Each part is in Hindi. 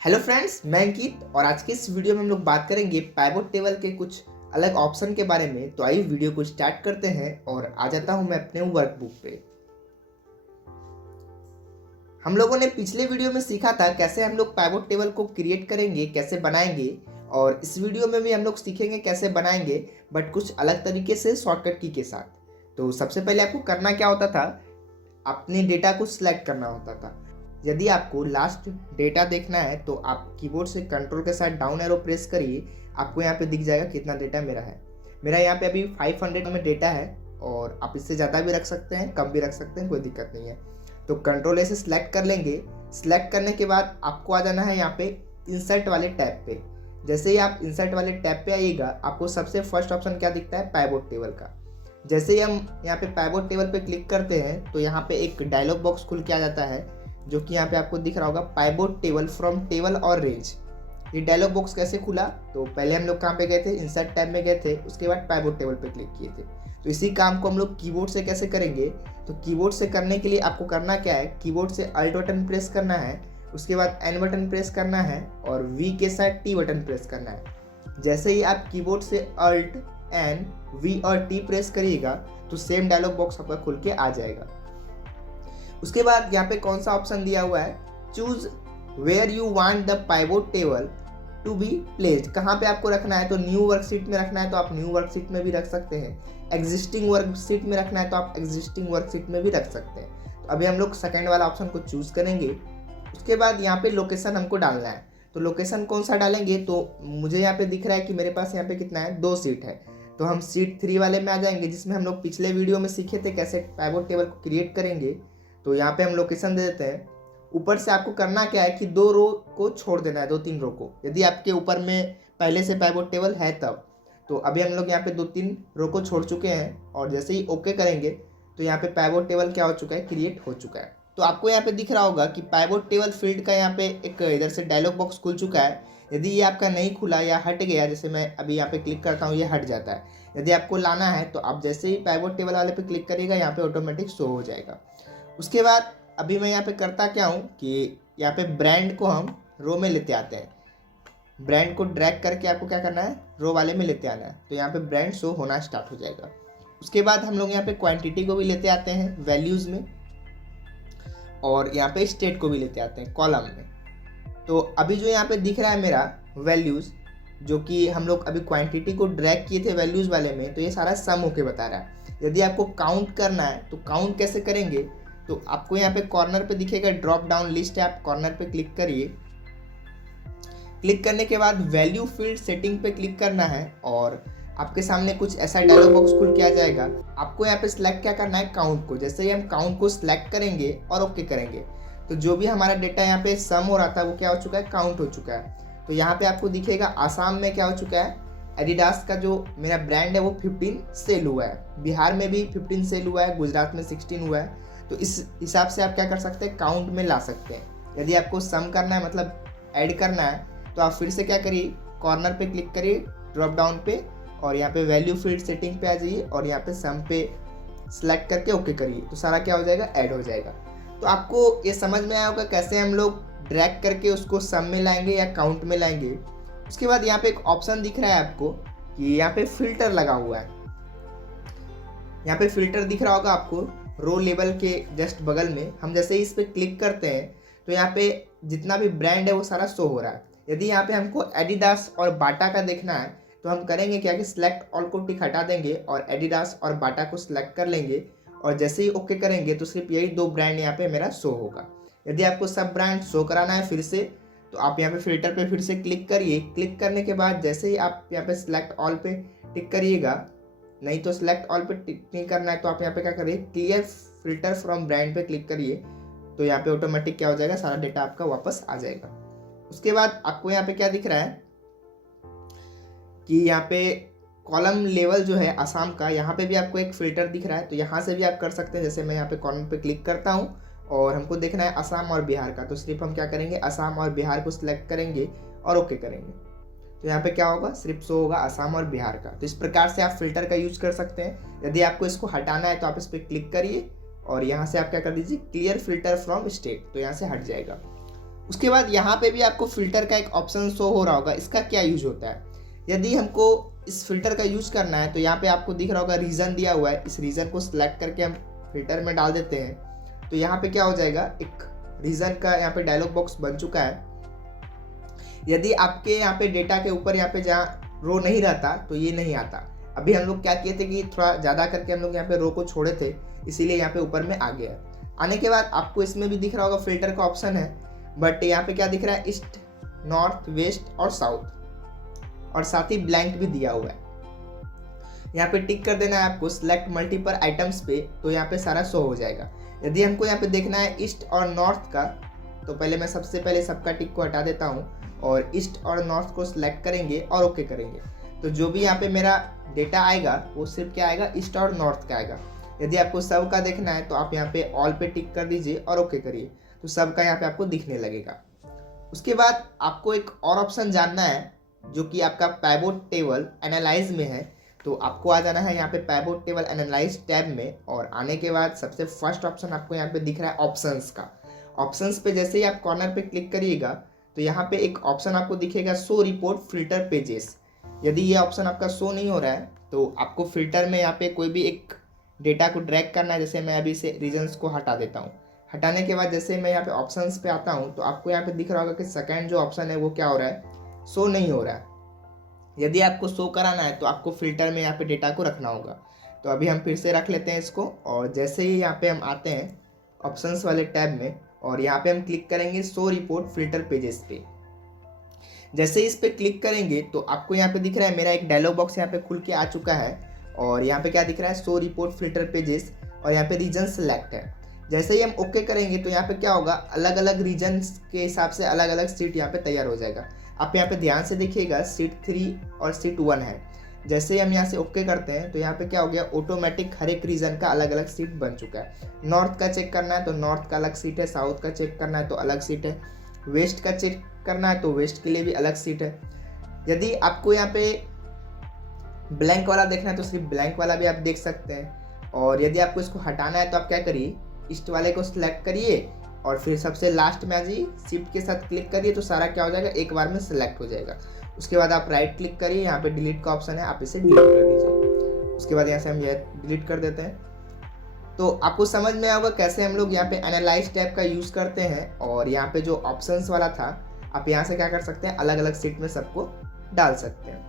हेलो फ्रेंड्स, मैं अंकित और आज के इस वीडियो में हम लोग बात करेंगे पाइवोट टेबल के कुछ अलग ऑप्शन के बारे में। तो आइए वीडियो को स्टार्ट करते हैं और आ जाता हूं मैं अपने वर्कबुक पे। हम लोगों ने पिछले वीडियो में सीखा था कैसे हम लोग पाइवोट टेबल को क्रिएट करेंगे, कैसे बनाएंगे, और इस वीडियो में भी हम लोग सीखेंगे कैसे बनाएंगे, बट कुछ अलग तरीके से शॉर्टकट की के साथ। तो सबसे पहले आपको करना क्या होता था, अपने डेटा को सिलेक्ट करना होता था। यदि आपको लास्ट डेटा देखना है तो आप कीबोर्ड से कंट्रोल के साथ डाउन एरो प्रेस करिए, आपको यहाँ पे दिख जाएगा कितना डेटा मेरा है। मेरा यहाँ पे अभी 500 में डेटा है और आप इससे ज़्यादा भी रख सकते हैं, कम भी रख सकते हैं, कोई दिक्कत नहीं है। तो कंट्रोल ए से सिलेक्ट कर लेंगे। सिलेक्ट करने के बाद आपको आ जाना है यहाँ पे इंसर्ट वाले टैब पे। जैसे ही आप इंसर्ट वाले टैब पे आइएगा, आपको सबसे फर्स्ट ऑप्शन क्या दिखता है, पाइवोट टेबल का। जैसे ही हम यहाँ पे पाइवोट टेबल पे क्लिक करते हैं तो यहाँ पे एक डायलॉग बॉक्स खुल के आ जाता है, जो कि यहाँ पे आपको दिख रहा होगा, पाइवोट टेबल फ्रॉम टेबल और रेंज। ये डायलॉग बॉक्स कैसे खुला, तो पहले हम लोग कहाँ पे गए थे, इंसर्ट टैब में गए थे, उसके बाद पाइवोट टेबल पे क्लिक किए थे। तो इसी काम को हम लोग कीबोर्ड से कैसे करेंगे, तो कीबोर्ड से करने के लिए आपको करना क्या है, कीबोर्ड से अल्ट बटन प्रेस करना है, उसके बाद एन बटन प्रेस करना है और वी के साथ टी बटन प्रेस करना है। जैसे ही आप कीबोर्ड से अल्ट एन वी और टी प्रेस करिएगा तो सेम डायलॉग बॉक्स आपका खुल के आ जाएगा। उसके बाद यहाँ पे कौन सा ऑप्शन दिया हुआ है, choose where you want the pivot table to be placed. कहाँ पे आपको रखना है, तो न्यू वर्कशीट में रखना है तो आप न्यू वर्कशीट में भी रख सकते हैं, एग्जिस्टिंग वर्कशीट में रखना है तो आप एग्जिस्टिंग वर्कशीट में भी रख सकते हैं। तो अभी हम लोग सेकेंड वाला ऑप्शन को चूज करेंगे। उसके बाद यहाँ पे लोकेशन हमको डालना है, तो लोकेशन कौन सा डालेंगे, तो मुझे यहाँ पे दिख रहा है कि मेरे पास यहाँ पे कितना है, 2 सीट है। तो हम सीट 3 वाले में आ जाएंगे, जिसमें हम लोग पिछले वीडियो में सीखे थे कैसे पाइवोट टेबल को क्रिएट करेंगे। तो यहाँ पे हम लोकेशन दे देते हैं। ऊपर से आपको करना क्या है कि 2 रो को छोड़ देना है, 2-3 रो को, यदि आपके ऊपर में पहले से पाइवोट टेबल है तब। तो अभी हम लोग यहाँ पे 2-3 रो को छोड़ चुके हैं और जैसे ही ओके करेंगे तो यहाँ पे पाइवोट टेबल क्या हो चुका है, क्रिएट हो चुका है। तो आपको यहाँ पे दिख रहा होगा कि पाइवोट टेबल फील्ड का यहाँ पे एक इधर से डायलॉग बॉक्स खुल चुका है। यदि ये आपका नहीं खुला या हट गया, जैसे मैं अभी यहाँ पे क्लिक करता हूँ, ये हट जाता है। यदि आपको लाना है तो आप जैसे ही पाइवोट टेबल वाले पे क्लिक करिएगा, यहाँ पे ऑटोमेटिक शो हो जाएगा। उसके बाद अभी मैं यहाँ पे करता क्या हूँ कि यहाँ पे ब्रांड को हम रो में लेते आते हैं। ब्रांड को ड्रैग करके आपको क्या करना है, रो वाले में लेते आना है, तो यहाँ पे ब्रांड शो होना स्टार्ट हो जाएगा। उसके बाद हम लोग यहाँ पे क्वांटिटी को भी लेते आते हैं वैल्यूज़ में, और यहाँ पे स्टेट को भी लेते आते हैं कॉलम में। तो अभी जो यहाँ पे दिख रहा है मेरा वैल्यूज़, जो कि हम लोग अभी क्वांटिटी को ड्रैग किए थे वैल्यूज़ वाले में, तो ये सारा सम होके बता रहा है। यदि आपको काउंट करना है तो काउंट कैसे करेंगे, तो आपको यहाँ पे कॉर्नर पे दिखेगा ड्रॉप डाउन लिस्ट है, आप कॉर्नर पे क्लिक करिए। क्लिक करने के बाद वैल्यू फील्ड सेटिंग पे क्लिक करना है और आपके सामने कुछ ऐसा डायलॉग बॉक्स खुल के आ जाएगा। आपको यहाँ पे सिलेक्ट क्या करना है, काउंट को। जैसे ही हम काउंट को सिलेक्ट करेंगे और ओके करेंगे तो जो भी हमारा डेटा यहाँ पे सम हो रहा था वो क्या हो चुका है, काउंट हो चुका है। तो यहाँ पे आपको दिखेगा आसाम में क्या हो चुका है, एडिडास का जो मेरा ब्रांड है वो 15 सेल हुआ है, बिहार में भी 15 सेल हुआ है, गुजरात में 16 हुआ है। तो इस हिसाब से आप क्या कर सकते हैं, काउंट में ला सकते हैं। यदि आपको सम करना है, मतलब ऐड करना है, तो आप फिर से क्या करिए, कॉर्नर पे क्लिक करिए ड्रॉप डाउन पे और यहाँ पे वैल्यू फील्ड सेटिंग पे आ जाइए और यहाँ पे सम पे सिलेक्ट करके ओके करिए, तो सारा क्या हो जाएगा, ऐड हो जाएगा। तो आपको ये समझ में आया होगा कैसे हम लोग ड्रैग करके उसको सम में लाएंगे या काउंट में लाएंगे। उसके बाद यहाँ पे एक ऑप्शन दिख रहा है आपको कि यहाँ पे फिल्टर लगा हुआ है। यहाँ पे फिल्टर दिख रहा होगा आपको रो लेवल के जस्ट बगल में। हम जैसे ही इस पर क्लिक करते हैं तो यहाँ पे जितना भी ब्रांड है वो सारा शो हो रहा है। यदि यहाँ पे हमको एडिडास और बाटा का देखना है तो हम करेंगे क्या कि सिलेक्ट ऑल को टिक हटा देंगे और एडिडास और बाटा को सिलेक्ट कर लेंगे और जैसे ही ओके करेंगे तो सिर्फ यही 2 ब्रांड यहाँ पे मेरा शो होगा। यदि आपको सब ब्रांड शो कराना है फिर से, तो आप यहाँ पे फिल्टर पे फिर से क्लिक करिए। क्लिक करने के बाद जैसे ही आप यहाँ पे सिलेक्ट ऑल पे टिक करिएगा, नहीं तो सिलेक्ट ऑल पे टिक नहीं करना है तो आप यहाँ पे क्या करिए, क्लियर फिल्टर फ्रॉम ब्रांड पे क्लिक करिए, तो यहाँ पे ऑटोमेटिक क्या हो जाएगा, सारा डेटा आपका वापस आ जाएगा। उसके बाद आपको यहाँ पे क्या दिख रहा है कि यहाँ पे कॉलम लेवल जो है आसाम का, यहाँ पे भी आपको एक फिल्टर दिख रहा है, तो यहाँ से भी आप कर सकते हैं। जैसे मैं यहाँ पे कॉर्नर पे क्लिक करता हूँ और हमको देखना है असम और बिहार का, तो सिर्फ हम क्या करेंगे, असम और बिहार को सिलेक्ट करेंगे और ओके करेंगे, तो यहाँ पे क्या होगा, सिर्फ शो होगा असम और बिहार का। तो इस प्रकार से आप फिल्टर का यूज कर सकते हैं। यदि आपको इसको हटाना है तो आप इस पर क्लिक करिए और यहाँ से आप क्या कर दीजिए, क्लियर फिल्टर फ्रॉम स्टेट, तो यहाँ से हट जाएगा। उसके बाद यहाँ पे भी आपको फिल्टर का एक ऑप्शन शो हो रहा होगा। इसका क्या यूज होता है, यदि हमको इस फिल्टर का यूज करना है तो यहाँ पे आपको दिख रहा होगा रीजन दिया हुआ है। इस रीजन को सिलेक्ट करके हम फिल्टर में डाल देते हैं तो यहाँ पे क्या हो जाएगा, एक रीजन का यहाँ पे डायलॉग बॉक्स बन चुका है। यदि आपके यहाँ पे डेटा के ऊपर यहाँ पे जहाँ रो नहीं रहता तो ये नहीं आता। अभी हम लोग क्या किए थे कि थोड़ा ज़्यादा करके हम लोग यहाँ पे रो को छोड़े थे, इसीलिए यहाँ पे ऊपर में आ गया। आने के बाद आपको इसमें भी दिख रहा होगा फिल्टर का ऑप्शन है, बट यहाँ पे क्या दिख रहा है, ईस्ट, नॉर्थ, वेस्ट और साउथ, और साथ ही ब्लैंक भी दिया हुआ है। यहाँ पे टिक कर देना है आपको सिलेक्ट मल्टीपल आइटम्स पे, तो यहाँ पे सारा शो हो जाएगा। यदि हमको यहाँ पे देखना है ईस्ट और नॉर्थ का, तो पहले मैं सबसे पहले सबका टिक को हटा देता हूँ और ईस्ट और नॉर्थ को सिलेक्ट करेंगे और ओके करेंगे। तो जो भी यहाँ पे मेरा डेटा आएगा वो सिर्फ क्या आएगा, ईस्ट और नॉर्थ का आएगा। यदि आपको सब का देखना है तो आप यहाँ पे ऑल पे टिक कर दीजिए और ओके करिए, तो सब का यहाँ पे आपको दिखने लगेगा। उसके बाद आपको एक और ऑप्शन जानना है जो कि आपका पाइवोट टेबल एनालाइज में है। तो आपको आ जाना है यहाँ पे पाइवोट टेबल एनालाइज टैब में, और आने के बाद सबसे फर्स्ट ऑप्शन आपको यहाँ पे दिख रहा है ऑप्शंस का। ऑप्शंस पे जैसे ही आप कॉर्नर पे क्लिक करिएगा तो यहाँ पे एक ऑप्शन आपको दिखेगा शो रिपोर्ट फिल्टर पेजेस। यदि ये ऑप्शन आपका शो नहीं हो रहा है तो आपको फिल्टर में यहाँ पे कोई भी एक डेटा को ड्रैग करना है। जैसे मैं अभी से रीजन्स को हटा देता हूँ। हटाने के बाद जैसे मैं यहाँ पे ऑप्शंस पे आता हूँ तो आपको यहाँ पे दिख रहा होगा कि सेकंड जो ऑप्शन है वो क्या हो रहा है, शो नहीं हो रहा है। यदि आपको शो कराना है तो आपको फिल्टर में यहाँ पे डेटा को रखना होगा। तो अभी हम फिर से रख लेते हैं इसको, और जैसे ही यहाँ पे हम आते हैं ऑप्शंस वाले टैब में और यहाँ पे हम क्लिक करेंगे शो रिपोर्ट फिल्टर पेजेस पे। जैसे ही इस पे क्लिक करेंगे तो आपको यहाँ पे दिख रहा है मेरा एक डायलॉग बॉक्स यहाँ पे खुल के आ चुका है, और यहाँ पे क्या दिख रहा है, शो रिपोर्ट फिल्टर पेजेस, और यहाँ पे रीजन सेलेक्ट है। जैसे ही हम ओके करेंगे तो यहाँ पे क्या होगा, अलग अलग रीजन के हिसाब से अलग अलग सीट यहाँ पे तैयार हो जाएगा। आप यहाँ पे ध्यान से देखिएगा सीट 3 और सीट 1 है। जैसे ही हम यहाँ से ओके करते हैं तो यहाँ पे क्या हो गया, ऑटोमेटिक हर एक रीजन का अलग अलग सीट बन चुका है। नॉर्थ का चेक करना है तो नॉर्थ का अलग सीट है, साउथ का चेक करना है तो अलग सीट है, वेस्ट का चेक करना है तो वेस्ट के लिए भी अलग सीट है। यदि आपको यहाँ पे ब्लैंक वाला देखना है तो सिर्फ ब्लैंक वाला भी आप देख सकते हैं। और यदि आपको इसको हटाना है तो आप क्या करिए, ईस्ट वाले को सिलेक्ट करिए और फिर सबसे लास्ट में आ जाइए, शिफ्ट के साथ क्लिक करिए तो सारा क्या हो जाएगा, एक बार में सिलेक्ट हो जाएगा। उसके बाद आप राइट क्लिक करिए, यहाँ पे डिलीट का ऑप्शन है, आप इसे डिलीट कर दीजिए। उसके बाद यहाँ से हम यह डिलीट कर देते हैं। तो आपको समझ में आएगा कैसे हम लोग यहाँ पे एनालाइज टैब का यूज़ करते हैं। और यहाँ पे जो ऑप्शंस वाला था आप यहाँ से क्या कर सकते हैं, अलग अलग सीट में सबको डाल सकते हैं।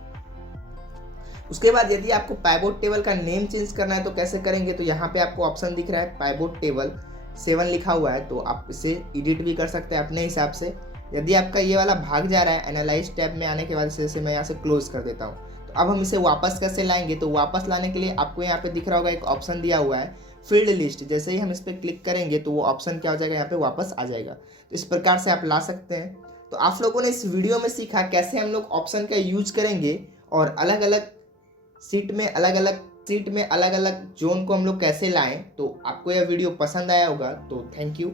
उसके बाद यदि आपको पाइवोट टेबल का नेम चेंज करना है तो कैसे करेंगे, तो यहाँ पे आपको ऑप्शन दिख रहा है पाइवोट टेबल 7 लिखा हुआ है, तो आप इसे एडिट भी कर सकते हैं अपने हिसाब से। यदि आपका ये वाला भाग जा रहा है एनालाइज टैब में आने के बाद, जैसे मैं यहाँ से क्लोज कर देता हूँ। तो अब हम इसे वापस कैसे लाएंगे, तो वापस लाने के लिए आपको यहाँ पे दिख रहा होगा एक ऑप्शन दिया हुआ है फील्ड लिस्ट। जैसे ही हम इस पर क्लिक करेंगे तो वो ऑप्शन क्या हो जाएगा, यहाँ पे वापस आ जाएगा। तो इस प्रकार से आप ला सकते हैं। तो आप लोगों ने इस वीडियो में सीखा कैसे हम लोग ऑप्शन का यूज करेंगे और अलग अलग सीट में अलग अलग जोन को हम लोग कैसे लाएं। तो आपको यह वीडियो पसंद आया होगा, तो थैंक यू।